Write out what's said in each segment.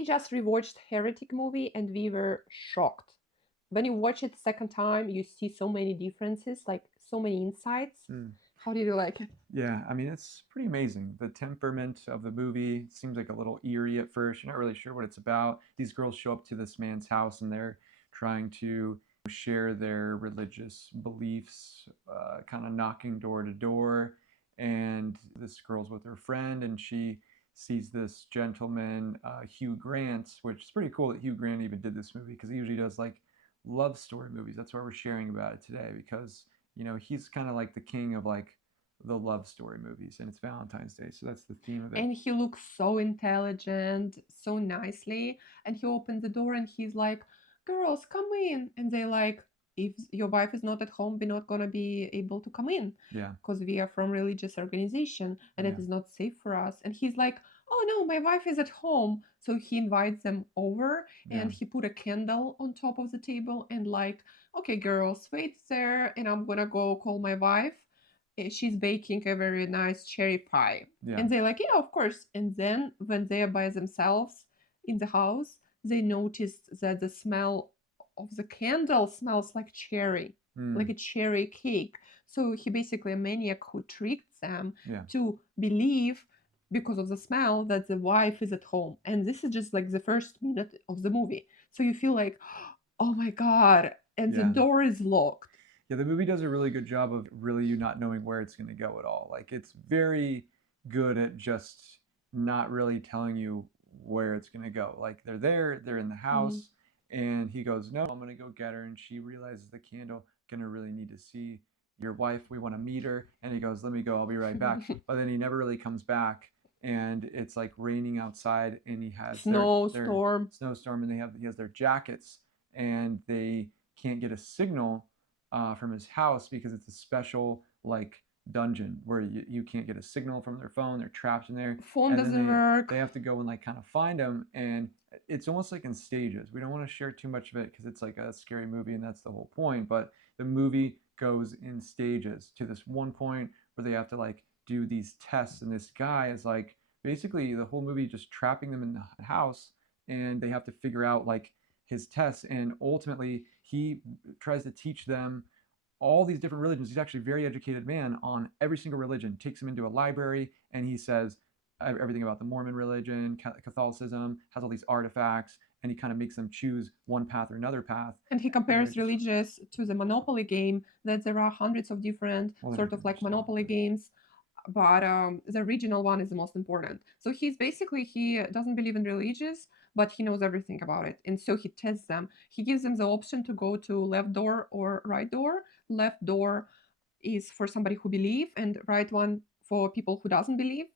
We just rewatched Heretic movie and we were shocked. When you watch it second time, you see so many differences, like so many insights. Mm. How did you like it? Yeah, I mean, it's pretty amazing. The temperament of the movie seems like a little eerie at first. You're not really sure what it's about. These girls show up to this man's house and they're trying to share their religious beliefs, kind of knocking door to door. And this girl's with her friend and she sees this gentleman, Hugh Grant, which is pretty cool that Hugh Grant even did this movie because he usually does like love story movies. That's why we're sharing about it today because, he's kind of like the king of like the love story movies, and it's Valentine's Day, so that's the theme of it. And he looks so intelligent, so nicely. And he opens the door and he's like, "Girls, come in." And they like, "If your wife is not at home, we're not gonna be able to come in Yeah, because we are from religious organization and yeah, it is not safe for us." And he's like, "Oh no, my wife is at home." So he invites them over yeah, and he put a candle on top of the table and like, "Okay, girls, wait there, and I'm gonna go call my wife. She's baking a very nice cherry pie." yeah. And they're like, "Yeah, of course." And then when they are by themselves in the house, they noticed that the smell of the candle smells like cherry, like Mm, a cherry cake. So he basically a maniac who tricked them yeah, to believe because of the smell that the wife is at home. And this is just like the first minute of the movie. So you feel like, oh my God, and the yeah. door is locked. Yeah, the movie does a really good job of really you not knowing where it's going to go at all. Like it's very good at just not really telling you where it's going to go. Like they're there, they're in the Mm. house, and he goes, "No, I'm going to go get her." And she realizes the candle going to really need to see your wife. We want to meet her. And he goes, "Let me go. I'll be right back." But then he never really comes back, and it's like raining outside, and he has their Snowstorm. snowstorm, and he has their jackets, and they can't get a signal from his house because it's a special like dungeon where you can't get a signal from their phone. They're trapped in there, Phone and then doesn't they work. have to go and like kind of find him. And it's almost like in stages. We don't want to share too much of it because it's like a scary movie, and that's the whole point. But the movie goes in stages to this one point where they have to like do these tests, and this guy is like basically the whole movie just trapping them in the house, and they have to figure out like his tests, and ultimately he tries to teach them all these different religions. He's actually a very educated man on every single religion. Takes him into a library and he says everything about the Mormon religion, Catholicism, has all these artifacts, and he kind of makes them choose one path or another path. And he And they're compares just, religious to the Monopoly game, that there are hundreds of different well, they're not sort going of to like understand, Monopoly but games, but the original one is the most important. So he's basically, he doesn't believe in religious, but he knows everything about it. And so he tests them. He gives them the option to go to left door or right door. Left door is for somebody who believe, and right one for people who doesn't believe.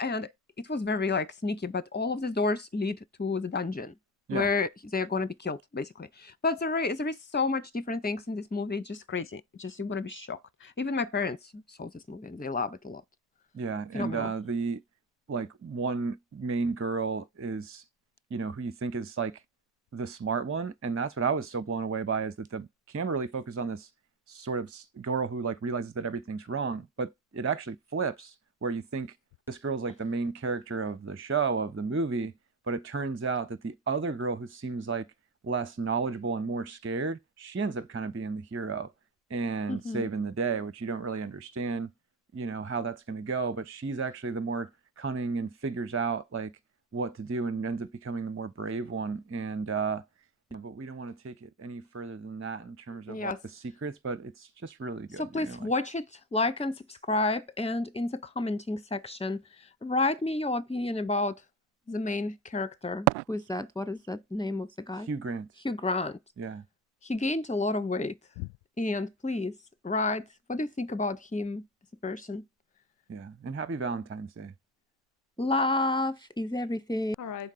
And it was very like sneaky, but all of these doors lead to the dungeon yeah. where they're gonna be killed basically. But there is so much different things in this movie, just crazy. Just you're gonna be shocked. Even my parents saw this movie and they love it a lot. Yeah, and Phenomenal. the like one main girl is, who you think is like the smart one, and that's what I was so blown away by is that the camera really focused on this sort of girl who like realizes that everything's wrong, but it actually flips where you think this girl's like the main character of the show of the movie, but it turns out that the other girl who seems like less knowledgeable and more scared, she ends up kind of being the hero and Hmm. saving the day, which you don't really understand how that's going to go, but she's actually the more cunning and figures out like what to do and ends up becoming the more brave one. And but we don't want to take it any further than that in terms of like the Yes. secrets, but it's just really So good, you please know like watch it, like and subscribe, and in the commenting section, write me your opinion about the main character. Who is that? What is that name of the guy? Hugh Grant. Hugh Grant. Yeah, He gained a lot of weight. And please write what do you think about him as a person. yeah, and happy Valentine's Day. Love is everything. All right.